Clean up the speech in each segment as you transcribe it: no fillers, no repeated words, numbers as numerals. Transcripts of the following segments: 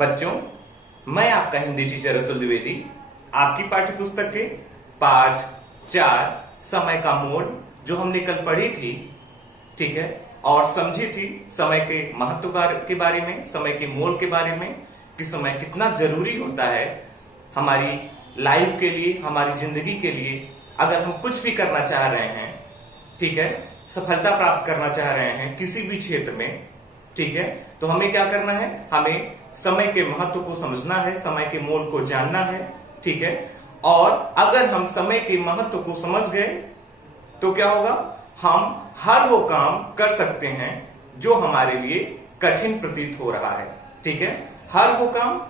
बच्चों, मैं आपका हिंदी टीचर अतुल द्विवेदी आपकी पाठ्य पुस्तक के पाठ 4 समय का मोल जो हमने कल पढ़ी थी, ठीक है, और समझी थी समय के महत्व के बारे में, समय के मोल के बारे में, कि समय कितना जरूरी होता है हमारी लाइफ के लिए, हमारी जिंदगी के लिए। अगर हम कुछ भी करना चाह रहे हैं, ठीक है, सफलता प्राप्त करना चाह रहे हैं किसी भी क्षेत्र में, ठीक है, तो हमें क्या करना है? हमें समय के महत्व को समझना है, समय के मोल को जानना है, ठीक है। और अगर हम समय के महत्व को समझ गए तो क्या होगा? हम हर वो काम कर सकते हैं जो हमारे लिए कठिन प्रतीत हो रहा है, ठीक है। हर वो काम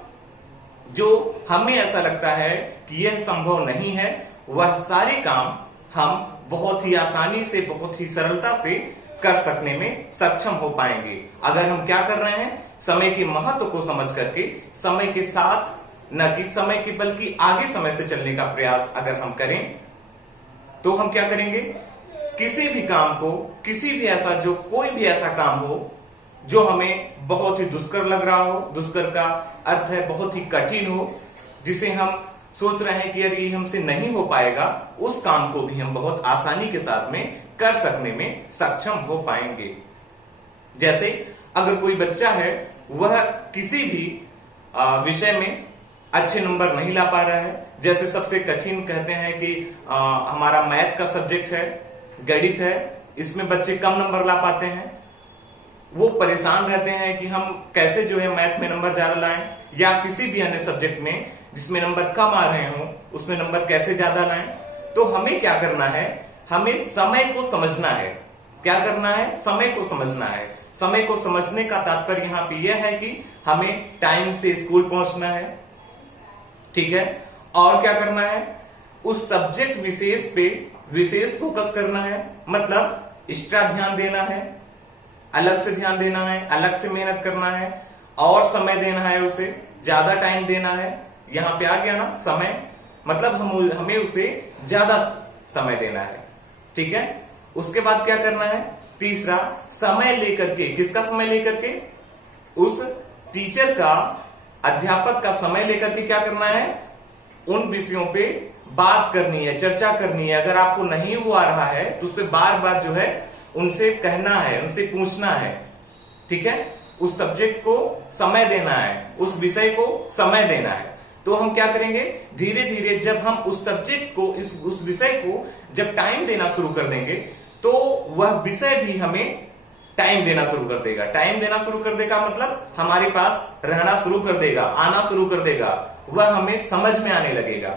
जो हमें ऐसा लगता है कि यह संभव नहीं है, वह सारे काम हम बहुत ही आसानी से, बहुत ही सरलता से कर सकने में सक्षम हो पाएंगे अगर हम क्या कर रहे हैं? समय के महत्व को समझ करके, समय के साथ न कि समय के बल्कि आगे समय से चलने का प्रयास अगर हम करें तो हम क्या करेंगे? किसी भी काम को, किसी भी ऐसा जो कोई भी ऐसा काम हो जो हमें बहुत ही दुष्कर लग रहा हो, दुष्कर का अर्थ है बहुत ही कठिन हो, जिसे हम सोच रहे हैं कि यार ये हमसे नहीं हो पाएगा, उस काम को भी हम बहुत आसानी के साथ में कर सकने में सक्षम हो पाएंगे। जैसे अगर कोई बच्चा है, वह किसी भी विषय में अच्छे नंबर नहीं ला पा रहा है, जैसे सबसे कठिन कहते हैं कि हमारा मैथ का सब्जेक्ट है, गणित है, इसमें बच्चे कम नंबर ला पाते हैं, वो परेशान रहते हैं कि हम कैसे जो है मैथ में नंबर ज्यादा लाएं, या किसी भी अन्य सब्जेक्ट में जिसमें नंबर कम आ रहे हो उसमें नंबर कैसे ज्यादा लाएं। तो हमें क्या करना है? हमें समय को समझना है। क्या करना है? समय को समझना है। समय को समझने का तात्पर्य यहाँ पे यह है कि हमें टाइम से स्कूल पहुंचना है, ठीक है, और क्या करना है? उस सब्जेक्ट विशेष पे विशेष फोकस करना है, मतलब एक्स्ट्रा ध्यान देना है, अलग से ध्यान देना है, अलग से मेहनत करना है, और समय देना है, उसे ज्यादा टाइम देना है। यहां पे आ गया ना समय, मतलब हमें उसे ज्यादा समय देना है, ठीक है। उसके बाद क्या करना है? तीसरा, समय लेकर के, किसका समय लेकर के? उस टीचर का, अध्यापक का समय लेकर के क्या करना है? उन विषयों पे बात करनी है, चर्चा करनी है। अगर आपको नहीं वो आ रहा है तो उस पर बार बार जो है उनसे कहना है, उनसे पूछना है, ठीक है। उस सब्जेक्ट को समय देना है, उस विषय को समय देना है। तो हम क्या करेंगे? धीरे धीरे जब हम उस सब्जेक्ट को, उस विषय को जब टाइम देना शुरू कर देंगे तो वह विषय भी हमें टाइम देना शुरू कर देगा। टाइम देना शुरू कर देगा मतलब हमारे पास रहना शुरू कर देगा, आना शुरू कर देगा, वह हमें समझ में आने लगेगा।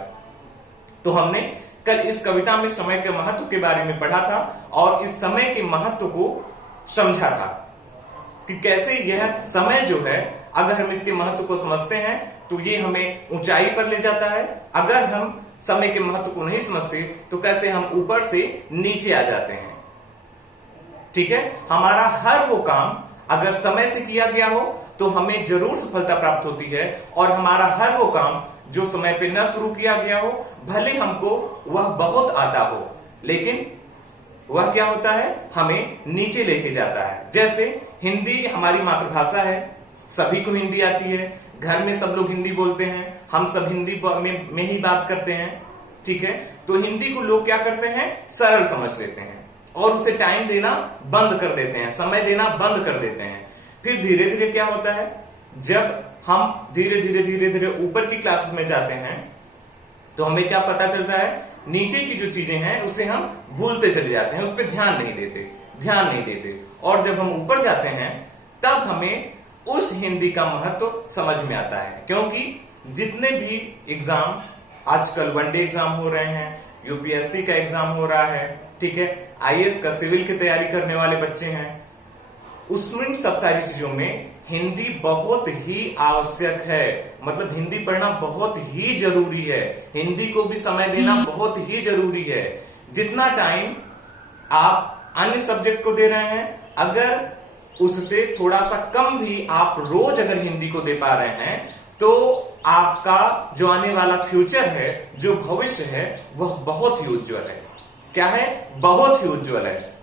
तो हमने कल इस कविता में समय के महत्व के बारे में पढ़ा था और इस समय के महत्व को समझा था कि कैसे यह समय जो है, अगर हम इसके महत्व को समझते हैं तो ये हमें ऊंचाई पर ले जाता है। अगर हम समय के महत्व को नहीं समझते तो कैसे हम ऊपर से नीचे आ जाते हैं, ठीक है। हमारा हर वो काम अगर समय से किया गया हो तो हमें जरूर सफलता प्राप्त होती है, और हमारा हर वो काम जो समय पे न शुरू किया गया हो, भले हमको वह बहुत आता हो, लेकिन वह क्या होता है? हमें नीचे लेके जाता है। जैसे हिंदी हमारी मातृभाषा है, सभी को हिंदी आती है, घर में सब लोग हिंदी बोलते हैं, हम सब हिंदी में ही बात करते हैं, ठीक है। तो हिंदी को लोग क्या करते हैं? सरल समझ लेते हैं और उसे टाइम देना बंद कर देते हैं, समय देना बंद कर देते हैं। फिर धीरे धीरे क्या होता है? जब हम धीरे धीरे ऊपर की क्लासेस में जाते हैं तो हमें क्या पता चलता है? नीचे की जो चीजें हैं उसे हम भूलते चले जाते हैं, उस पर ध्यान नहीं देते। और जब हम ऊपर जाते हैं तब हमें उस हिंदी का महत्व समझ में आता है, क्योंकि जितने भी एग्जाम आजकल, वनडे एग्जाम हो रहे हैं, यूपीएससी का एग्जाम हो रहा है, ठीक है, आईएएस का, सिविल की तैयारी करने वाले बच्चे हैं, उसमें सब सारी चीजों में हिंदी बहुत ही आवश्यक है। मतलब हिंदी पढ़ना बहुत ही जरूरी है, हिंदी को भी समय देना बहुत ही जरूरी है। जितना टाइम आप अन्य सब्जेक्ट को दे रहे हैं, अगर उससे थोड़ा सा कम भी आप रोज अगर हिंदी को दे पा रहे हैं तो आपका जो आने वाला फ्यूचर है, जो भविष्य है, वह बहुत ही उज्जवल है। क्या है? बहुत ही उज्जवल है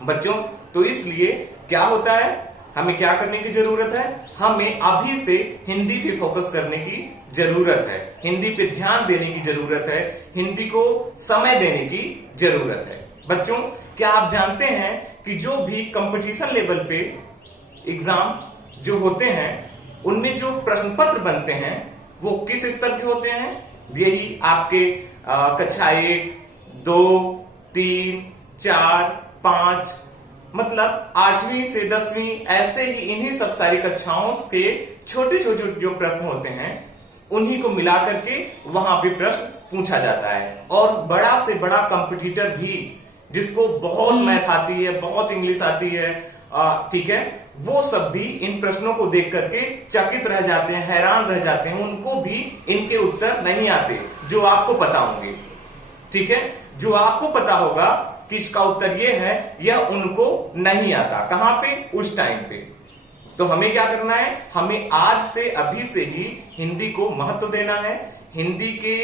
बच्चों। तो इसलिए क्या होता है? हमें क्या करने की जरूरत है? हमें अभी से हिंदी पे फोकस करने की जरूरत है, हिंदी पे ध्यान देने की जरूरत है, हिंदी को समय देने की जरूरत है। बच्चों, क्या आप जानते हैं कि जो भी कंपटीशन लेवल पे एग्जाम जो होते हैं उनमें जो प्रश्न पत्र बनते हैं वो किस स्तर के होते हैं? यही आपके कक्षा 1, 2, 3, 4, 5 मतलब 8वीं से 10वीं ऐसे ही इन्हीं सब सारी कक्षाओं के छोटे छोटे जो प्रश्न होते हैं उन्हीं को मिला करके वहां पे प्रश्न पूछा जाता है। और बड़ा से बड़ा कंपटीटर भी जिसको बहुत मैथ आती है, बहुत इंग्लिश आती है, ठीक है, वो सब भी इन प्रश्नों को देख करके चकित रह जाते हैं, हैरान रह जाते हैं। उनको भी इनके उत्तर नहीं आते जो आपको पता होंगे, ठीक है। जो आपको पता होगा कि इसका उत्तर ये है, यह उनको नहीं आता। कहां पे? उस टाइम पे। तो हमें क्या करना है? हमें आज से, अभी से ही हिंदी को महत्व देना है। हिंदी के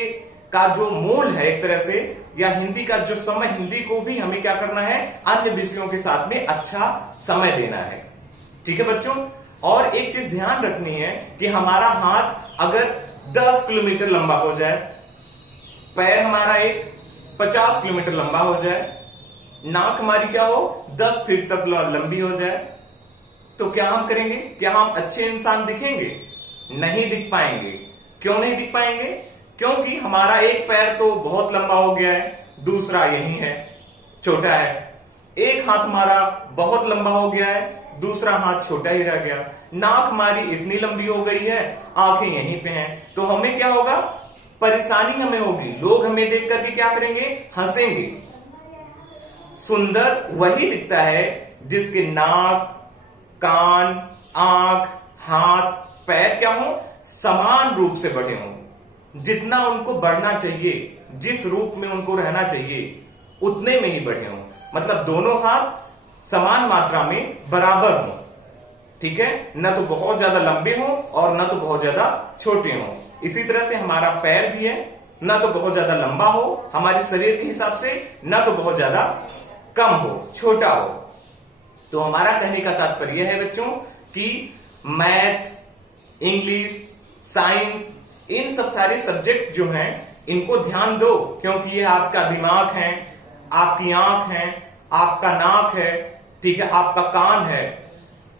का जो मूल है एक तरह से, या हिंदी का जो समय, हिंदी को भी हमें क्या करना है? अन्य विषयों के साथ में अच्छा समय देना है, ठीक है बच्चों। और एक चीज ध्यान रखनी है कि हमारा हाथ अगर 10 किलोमीटर लंबा हो जाए, पैर हमारा एक 50 किलोमीटर लंबा हो जाए, नाक हमारी क्या हो 10 फीट तक लंबी हो जाए, तो क्या हम करेंगे? क्या हम अच्छे इंसान दिखेंगे? नहीं दिख पाएंगे। क्यों नहीं दिख पाएंगे? क्योंकि हमारा एक पैर तो बहुत लंबा हो गया है, दूसरा यही है, छोटा है। एक हाथ हमारा बहुत लंबा हो गया है, दूसरा हाथ छोटा ही रह गया। नाक हमारी इतनी लंबी हो गई है, आंखें यहीं पे हैं। तो हमें क्या होगा? परेशानी हमें होगी। लोग हमें देख करके क्या करेंगे? हंसेंगे। सुंदर वही दिखता है जिसके नाक, कान, आंख, हाथ, पैर क्या हो? समान रूप से बढ़े हों। जितना उनको बढ़ना चाहिए, जिस रूप में उनको रहना चाहिए, उतने में ही बढ़े हों। मतलब दोनों हाथ समान मात्रा में बराबर हों, ठीक है। न तो बहुत ज्यादा लंबे हों और न तो बहुत ज्यादा छोटे हों। इसी तरह से हमारा पैर भी है, न तो बहुत ज्यादा लंबा हो हमारे शरीर के हिसाब से, न तो बहुत ज्यादा कम हो, छोटा हो। तो हमारा कहने का तात्पर्य है बच्चों कि मैथ, इंग्लिश, साइंस, इन सब सारे सब्जेक्ट जो हैं इनको ध्यान दो, क्योंकि ये आपका दिमाग है, आपकी आंख है, आपका नाक है, ठीक है, आपका कान है।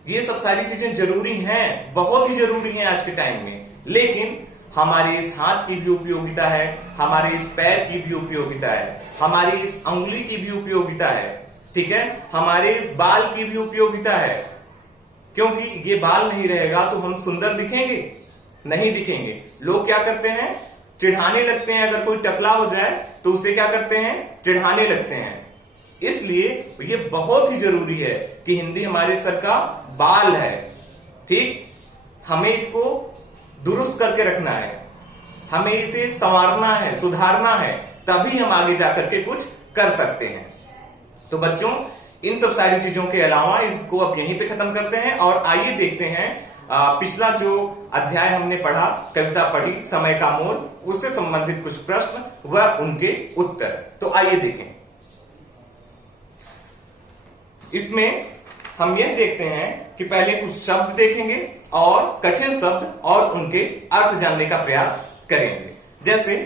ये सब सारी चीजें जरूरी हैं, बहुत ही जरूरी हैं आज के टाइम में। लेकिन हमारे इस हाथ की भी उपयोगिता है, हमारे इस पैर की भी उपयोगिता है, हमारी इस अंगुली की भी उपयोगिता है, ठीक है, हमारे इस बाल की भी उपयोगिता है। क्योंकि ये बाल नहीं रहेगा तो हम सुंदर दिखेंगे? नहीं दिखेंगे। लोग क्या करते हैं? चिढ़ाने लगते हैं। अगर कोई टकला हो जाए तो उसे क्या करते हैं? चिढ़ाने लगते हैं। इसलिए ये बहुत ही जरूरी है कि हिंदी हमारे सर का बाल है, ठीक। हमें इसको दुरुस्त करके रखना है, हमें इसे संवारना है, सुधारना है, तभी हम आगे जाकर के कुछ कर सकते हैं। तो बच्चों, इन सब सारी चीजों के अलावा इसको अब यहीं पे खत्म करते हैं और आइए देखते हैं पिछला जो अध्याय हमने पढ़ा, कविता पढ़ी समय का मोल, उससे संबंधित कुछ प्रश्न व उनके उत्तर। तो आइए देखें। इसमें हम यह देखते हैं कि पहले कुछ शब्द देखेंगे और कठिन शब्द और उनके अर्थ जानने का प्रयास करेंगे। जैसे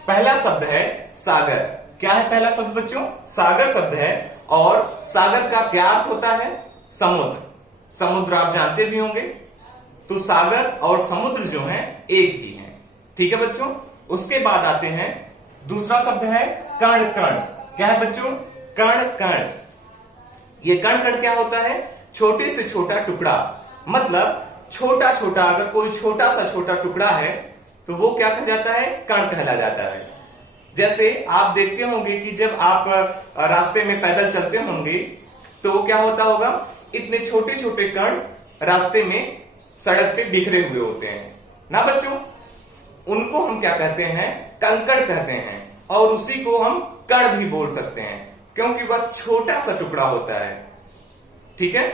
पहला शब्द है सागर। क्या है पहला शब्द बच्चों? सागर शब्द है। और सागर का क्या अर्थ होता है? समुद्र। समुद्र आप जानते भी होंगे। तो सागर और समुद्र जो है एक ही है, ठीक है बच्चों। उसके बाद आते हैं, दूसरा शब्द है कण। कण क्या है बच्चों? कण। कण। ये कण कण क्या होता है? छोटे से छोटा टुकड़ा। मतलब छोटा छोटा, अगर कोई छोटा सा छोटा टुकड़ा है तो वो क्या कहा जाता है? कण कहला जाता है। जैसे आप देखते होंगे कि जब आप रास्ते में पैदल चलते होंगे तो क्या होता होगा? इतने छोटे छोटे कण रास्ते में, सड़क पे बिखरे हुए होते हैं ना बच्चों। उनको हम क्या कहते हैं? कंकड़ कहते हैं। और उसी को हम कण भी बोल सकते हैं क्योंकि वह छोटा सा टुकड़ा होता है, ठीक है।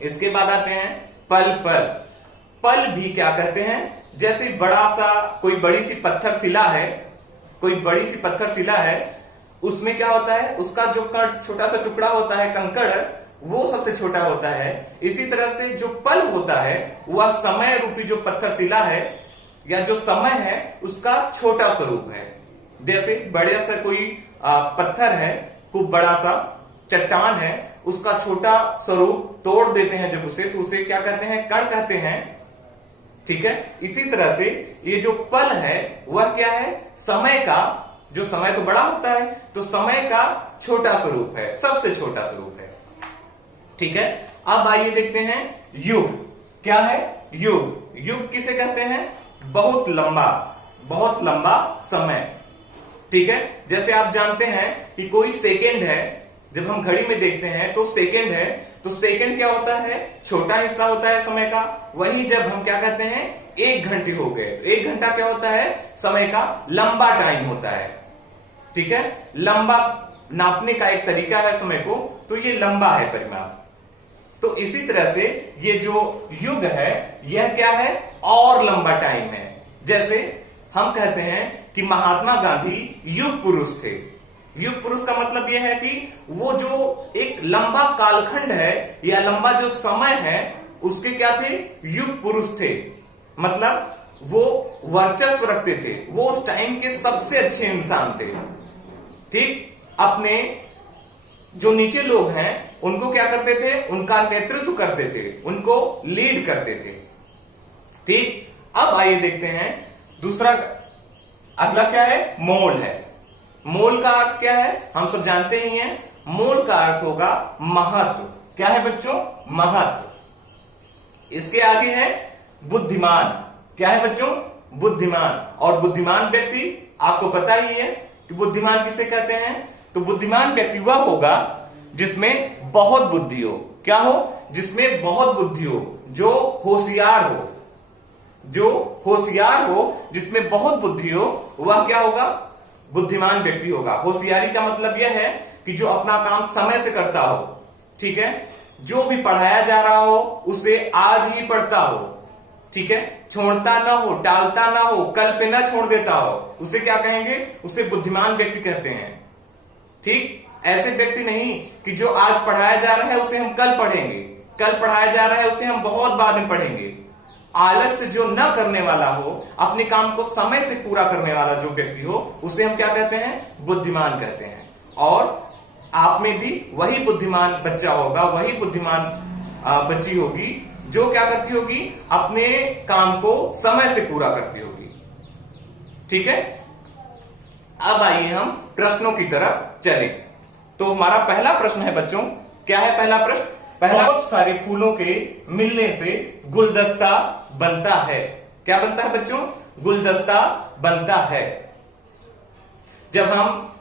इसके बाद आते हैं पल। पल। पल भी क्या कहते हैं? जैसे बड़ा सा कोई बड़ी सी पत्थर शिला है, कोई बड़ी सी पत्थर शिला है, उसमें क्या होता है? उसका जो छोटा सा टुकड़ा होता है कंकड़, वो सबसे छोटा होता है। इसी तरह से जो पल होता है वह समय रूपी जो पत्थरशिला है या जो समय है उसका छोटा स्वरूप है। जैसे बड़े सा कोई पत्थर है, खूब बड़ा सा चट्टान है, उसका छोटा स्वरूप तोड़ देते हैं जब उसे, तो उसे क्या कहते हैं? कण कहते हैं। ठीक है। इसी तरह से ये जो पल है वह क्या है? समय का, जो समय तो बड़ा होता है, तो समय का छोटा स्वरूप है, सबसे छोटा स्वरूप है। ठीक है। अब आइए देखते हैं युग क्या है। युग, युग किसे कहते हैं? बहुत लंबा समय। ठीक है। जैसे आप जानते हैं कि कोई सेकेंड है, जब हम घड़ी में देखते हैं तो सेकेंड है, तो सेकेंड क्या होता है? छोटा हिस्सा होता है समय का। वही जब हम क्या कहते हैं? 1 घंटे हो गए, तो 1 घंटा क्या होता है? समय का लंबा टाइम होता है। ठीक है। लंबा नापने का एक तरीका है समय को, तो ये लंबा है परिमाप। तो इसी तरह से ये जो युग है यह क्या है? और लंबा टाइम है। जैसे हम कहते हैं कि महात्मा गांधी युग पुरुष थे। युग पुरुष का मतलब यह है कि वो जो एक लंबा कालखंड है या लंबा जो समय है उसके क्या थे? युग पुरुष थे। मतलब वो वर्चस्व रखते थे, वो उस टाइम के सबसे अच्छे इंसान थे। ठीक। अपने जो नीचे लोग हैं उनको क्या करते थे? उनका नेतृत्व करते थे, उनको लीड करते थे। ठीक। अब आइए देखते हैं दूसरा, अगला क्या है? मोल है। मोल का अर्थ क्या है? हम सब जानते ही हैं। मोल का अर्थ होगा महत्व। क्या है बच्चों? महत्व। इसके आगे है बुद्धिमान। क्या है बच्चों? बुद्धिमान। और बुद्धिमान व्यक्ति आपको पता ही है कि बुद्धिमान किसे कहते हैं? तो बुद्धिमान व्यक्ति वह होगा जिसमें बहुत बुद्धि हो। क्या हो? जिसमें बहुत बुद्धि हो, जो होशियार हो। जो होशियार हो, जिसमें बहुत बुद्धि हो, वह क्या होगा? बुद्धिमान व्यक्ति होगा। होशियारी का मतलब यह है कि जो अपना काम समय से करता हो। ठीक है। जो भी पढ़ाया जा रहा हो उसे आज ही पढ़ता हो। ठीक है। छोड़ता ना हो, टालता ना हो, कल पे ना छोड़ देता हो, उसे क्या कहेंगे? उसे बुद्धिमान व्यक्ति कहते हैं। ठीक। ऐसे व्यक्ति नहीं कि जो आज पढ़ाया जा रहा है उसे हम कल पढ़ेंगे, कल पढ़ाया जा रहा है उसे हम बहुत बाद में पढ़ेंगे। आलस्य जो न करने वाला हो, अपने काम को समय से पूरा करने वाला जो व्यक्ति हो, उसे हम क्या कहते हैं? बुद्धिमान कहते हैं। और आप में भी वही बुद्धिमान बच्चा होगा, वही बुद्धिमान बच्ची होगी जो क्या करती होगी? अपने काम को समय से पूरा करती होगी। ठीक है। अब आइए हम प्रश्नों की तरफ चलें। तो हमारा पहला प्रश्न है बच्चों, क्या है पहला प्रश्न? पहला, बहुत सारे फूलों के मिलने से गुलदस्ता बनता है। क्या बनता है बच्चों? गुलदस्ता बनता है। जब हम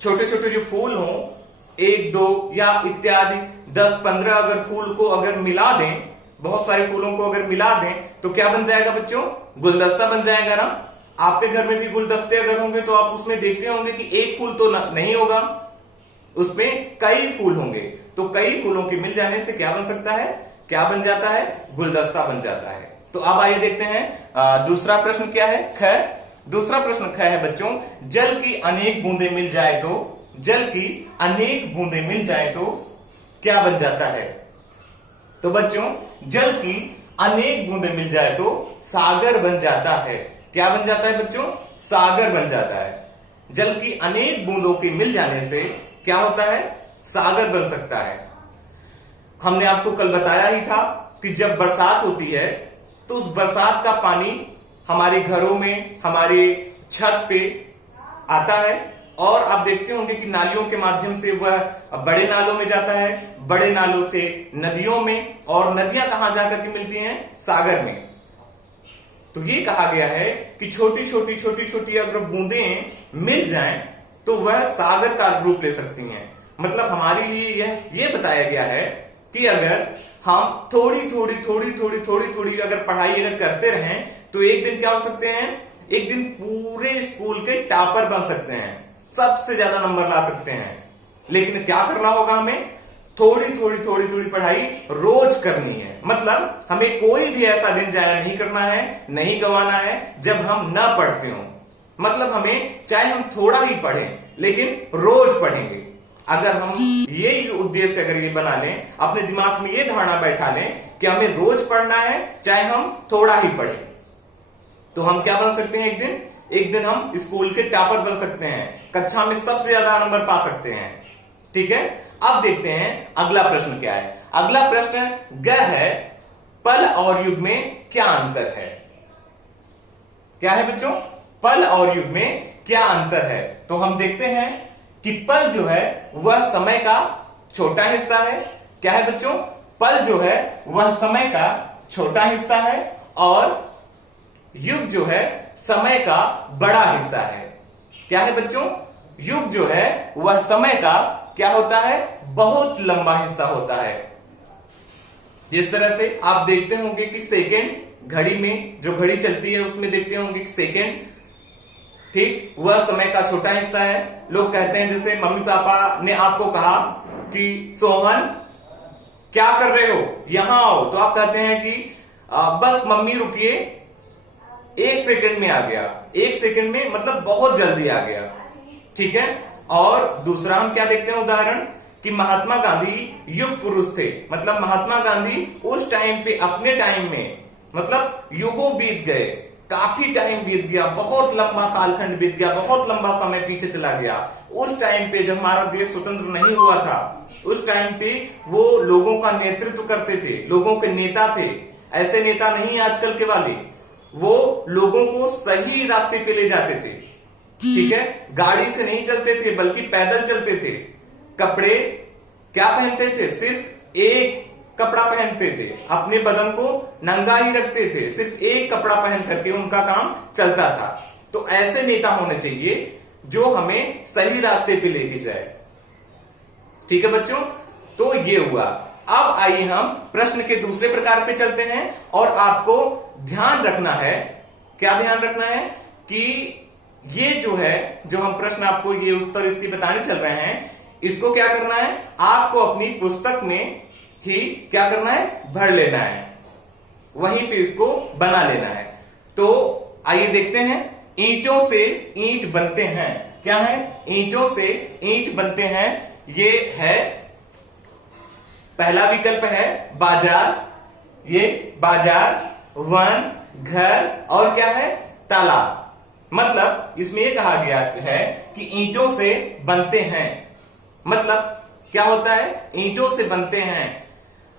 छोटे छोटे जो फूल हों, 1 2 या इत्यादि 10 15 अगर फूल को अगर मिला दें, बहुत सारे फूलों को अगर मिला दें, तो क्या बन जाएगा बच्चों? गुलदस्ता बन जाएगा ना। आपके घर में भी गुलदस्ते अगर होंगे तो आप उसमें देखते होंगे कि एक फूल तो नहीं होगा, उसमें कई फूल होंगे। तो कई फूलों के मिल जाने से क्या बन सकता है? क्या बन जाता है? गुलदस्ता बन जाता है। तो अब आइए देखते हैं दूसरा प्रश्न क्या है? ख। दूसरा प्रश्न ख है बच्चों, जल की अनेक बूंदें मिल जाए तो, जल की अनेक बूंदें मिल जाए तो क्या बन जाता है? तो बच्चों, जल की अनेक बूंदें मिल जाए तो सागर बन जाता है। क्या बन जाता है बच्चों? सागर बन जाता है। जल की अनेक बूंदों के मिल जाने से क्या होता है? सागर बन सकता है। हमने आपको कल बताया ही था कि जब बरसात होती है तो उस बरसात का पानी हमारे घरों में, हमारे छत पे आता है, और आप देखते होंगे कि नालियों के माध्यम से वह बड़े नालों में जाता है, बड़े नालों से नदियों में, और नदियां कहां जाकर के मिलती हैं? सागर में। तो ये कहा गया है कि छोटी छोटी अगर बूंदें मिल जाएं तो वह सागर का रूप ले सकती हैं। मतलब हमारे लिए यह बताया गया है कि अगर हम थोड़ी अगर पढ़ाई अगर करते रहें तो एक दिन क्या हो सकते हैं? एक दिन पूरे स्कूल के टॉपर बन सकते हैं, सबसे ज्यादा नंबर ला सकते हैं। लेकिन क्या करना होगा? हमें थोड़ी पढ़ाई रोज करनी है। मतलब हमें कोई भी ऐसा दिन जाया नहीं करना है, नहीं गंवाना है जब हम न पढ़ते हो। मतलब हमें चाहे हम थोड़ा ही पढ़ें लेकिन रोज पढ़ेंगे। अगर हम ये उद्देश्य अगर ये बना लें, अपने दिमाग में ये धारणा बैठा लें कि हमें रोज पढ़ना है, चाहे हम थोड़ा ही पढ़ें, तो हम क्या बन सकते हैं, एक दिन हम स्कूल के टॉपर बन सकते हैं, कक्षा में सबसे ज्यादा नंबर पा सकते हैं। ठीक है, अब देखते हैं अगला प्रश्न क्या है। अगला प्रश्न ग है, पल और युग में क्या अंतर है। क्या है बच्चों, पल और युग में क्या अंतर है। तो हम देखते हैं कि पल जो है वह समय का छोटा हिस्सा है। क्या है बच्चों, पल जो है वह समय का छोटा हिस्सा है और युग जो है समय का बड़ा हिस्सा है। क्या है बच्चों, युग जो है वह समय का क्या होता है, बहुत लंबा हिस्सा होता है। जिस तरह से आप देखते होंगे कि सेकेंड, घड़ी में जो घड़ी चलती है उसमें देखते होंगे कि सेकेंड, ठीक, वह समय का छोटा हिस्सा है। लोग कहते हैं, जैसे मम्मी पापा ने आपको कहा कि सोहन क्या कर रहे हो, यहां आओ, तो आप कहते हैं कि बस मम्मी रुकिए, 1 सेकंड में आ गया। 1 सेकंड में मतलब बहुत जल्दी आ गया। ठीक है, और दूसरा हम क्या देखते हैं उदाहरण, कि महात्मा गांधी युग पुरुष थे। मतलब महात्मा गांधी उस टाइम पे, अपने टाइम में, मतलब युगों बीत गए, काफी टाइम बीत गया, बहुत लंबा कालखंड बीत गया, बहुत लंबा समय पीछे चला गया। उस टाइम पे जब हमारा देश स्वतंत्र नहीं हुआ था, उस टाइम पे वो लोगों का नेतृत्व करते थे, लोगों के नेता थे। ऐसे नेता नहीं आजकल के वाले, वो लोगों को सही रास्ते पे ले जाते थे। ठीक है, गाड़ी से नहीं चलते थे बल्कि पैदल चलते थे। कपड़े क्या पहनते थे, सिर्फ एक कपड़ा पहनते थे, अपने बदन को नंगा ही रखते थे, सिर्फ एक कपड़ा पहन करके उनका काम चलता था। तो ऐसे नेता होने चाहिए जो हमें सही रास्ते पे लेके जाए। ठीक है बच्चों, तो ये हुआ। अब आइए हम प्रश्न के दूसरे प्रकार पे चलते हैं, और आपको ध्यान रखना है, क्या ध्यान रखना है, कि ये जो है, जो हम प्रश्न आपको ये उत्तर इसकी बताने चल रहे हैं, इसको क्या करना है, आपको अपनी पुस्तक में ही क्या करना है, भर लेना है, वहीं पे इसको बना लेना है। तो आइए देखते हैं, ईंटों से ईंट बनते हैं। क्या है, ईंटों से ईंट बनते हैं। ये है पहला विकल्प है बाजार, ये बाजार, वन, घर और क्या है, तालाब। मतलब इसमें यह कहा गया है कि ईंटों से बनते हैं, मतलब क्या होता है, ईंटों से बनते हैं।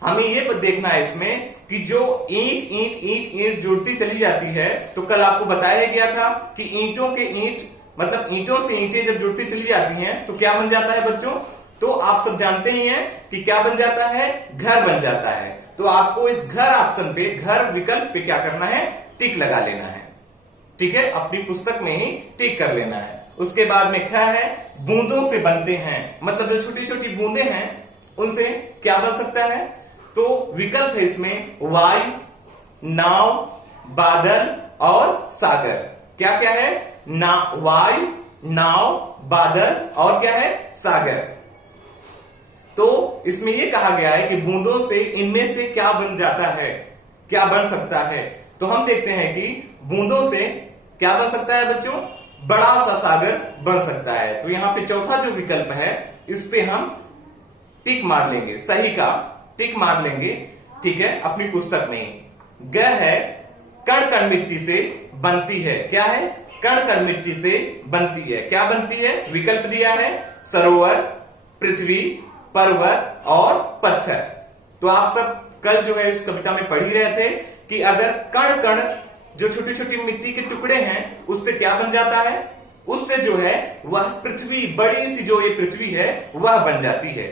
हमें ये देखना है इसमें कि जो ईंट ईंट ईंट ईंट जुड़ती चली जाती है, तो कल आपको बताया गया था कि ईंटों के ईंट, मतलब ईंटों से ईंटें जब जुड़ती चली जाती हैं तो क्या बन जाता है बच्चों, तो आप सब जानते ही हैं कि क्या बन जाता है, घर बन जाता है। तो आपको इस घर ऑप्शन पे, घर विकल्प पे क्या करना है, टिक लगा लेना है। ठीक है, अपनी पुस्तक में ही टिक कर लेना है। उसके बाद में ख है, बूंदों से बनते हैं। मतलब जो छोटी छोटी बूंदे हैं उनसे क्या बन सकता है, तो विकल्प है इसमें वायु, नाव, बादल और सागर। क्या क्या है, वायु, नाव, बादल और क्या है, सागर। तो इसमें यह कहा गया है कि बूंदों से इनमें से क्या बन जाता है, क्या बन सकता है। तो हम देखते हैं कि बूंदों से क्या बन सकता है बच्चों, बड़ा सा सागर बन सकता है। तो यहां पे चौथा जो विकल्प है इस पे हम टिक मार लेंगे, सही का टिक मार लेंगे। ठीक है, अपनी पुस्तक में। ग है, कण कण मिट्टी से बनती है। क्या है, कण कण मिट्टी से बनती है। क्या बनती है, विकल्प दिया है सरोवर, पृथ्वी, पर्वत और पत्थर। तो आप सब कल जो है इस कविता में पढ़ ही रहे थे कि अगर कण कण जो छोटी छोटी मिट्टी के टुकड़े हैं उससे क्या बन जाता है, उससे जो है वह पृथ्वी, बड़ी सी जो ये पृथ्वी है वह बन जाती है।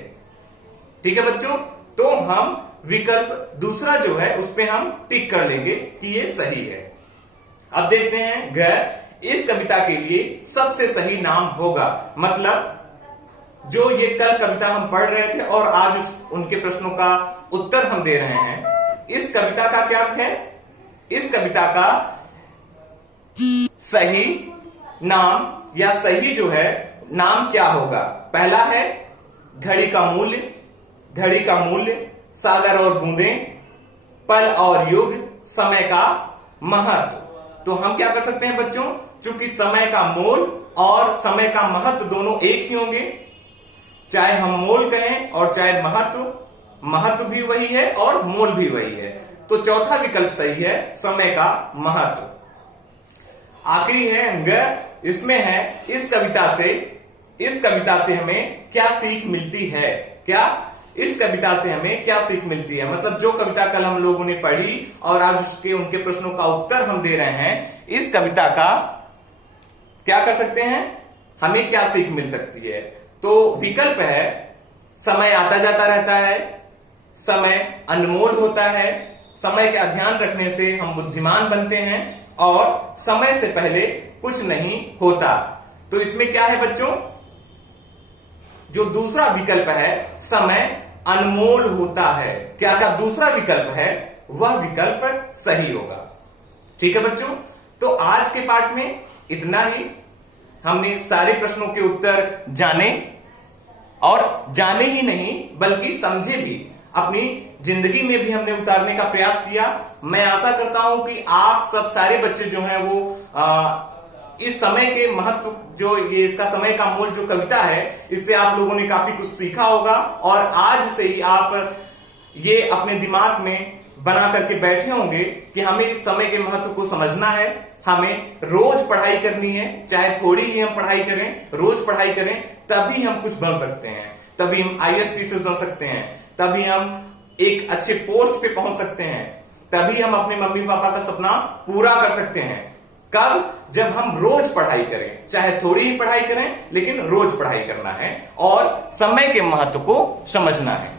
ठीक है बच्चों, तो हम विकल्प दूसरा जो है उस पे हम टिक कर लेंगे कि ये सही है। अब देखते हैं ग इस कविता के लिए सबसे सही नाम होगा। मतलब जो ये कल कविता हम पढ़ रहे थे और आज उनके प्रश्नों का उत्तर हम दे रहे हैं, इस कविता का क्या है, इस कविता का सही नाम या सही जो है नाम क्या होगा। पहला है घड़ी का मूल्य, घड़ी का मूल्य, सागर और बूंदें, पल और युग, समय का महत्व। तो हम क्या कर सकते हैं बच्चों, चूंकि समय का मोल और समय का महत्व दोनों एक ही होंगे, चाहे हम मोल कहें और चाहे महत्व भी वही है और मोल भी वही है। तो चौथा विकल्प सही है, समय का महत्व। आखिरी है अंग, इसमें है इस कविता से हमें क्या सीख मिलती है। क्या इस कविता से हमें क्या सीख मिलती है, मतलब जो कविता कल हम लोगों ने पढ़ी और आज उनके प्रश्नों का उत्तर हम दे रहे हैं, इस कविता का क्या कर सकते हैं, हमें क्या सीख मिल सकती है। तो विकल्प है, समय आता जाता रहता है, समय अनमोल होता है, समय का ध्यान रखने से हम बुद्धिमान बनते हैं और समय से पहले कुछ नहीं होता। तो इसमें क्या है बच्चों, जो दूसरा विकल्प है, समय अनमोल होता है, क्या दूसरा विकल्प है वह विकल्प सही होगा। ठीक है बच्चों, तो आज के पाठ में इतना ही। हमने सारे प्रश्नों के उत्तर जाने, और जाने ही नहीं बल्कि समझे भी, अपनी जिंदगी में भी हमने उतारने का प्रयास किया। मैं आशा करता हूं कि आप सब सारे बच्चे जो हैं वो इस समय के महत्व, जो ये इसका समय का मोल जो कविता है, इससे आप लोगों ने काफी कुछ सीखा होगा और आज से ही आप ये अपने दिमाग में बना करके बैठे होंगे कि हमें इस समय के महत्व को समझना है, हमें रोज पढ़ाई करनी है, चाहे थोड़ी ही हम पढ़ाई करें, रोज पढ़ाई करें, तभी हम कुछ बन सकते हैं, तभी हम IAS बन सकते हैं, तभी हम एक अच्छे पोस्ट पे पहुंच सकते हैं, तभी हम अपने मम्मी पापा का सपना पूरा कर सकते हैं। कब? जब हम रोज पढ़ाई करें, चाहे थोड़ी ही पढ़ाई करें, लेकिन रोज पढ़ाई करना है और समय के महत्व को समझना है।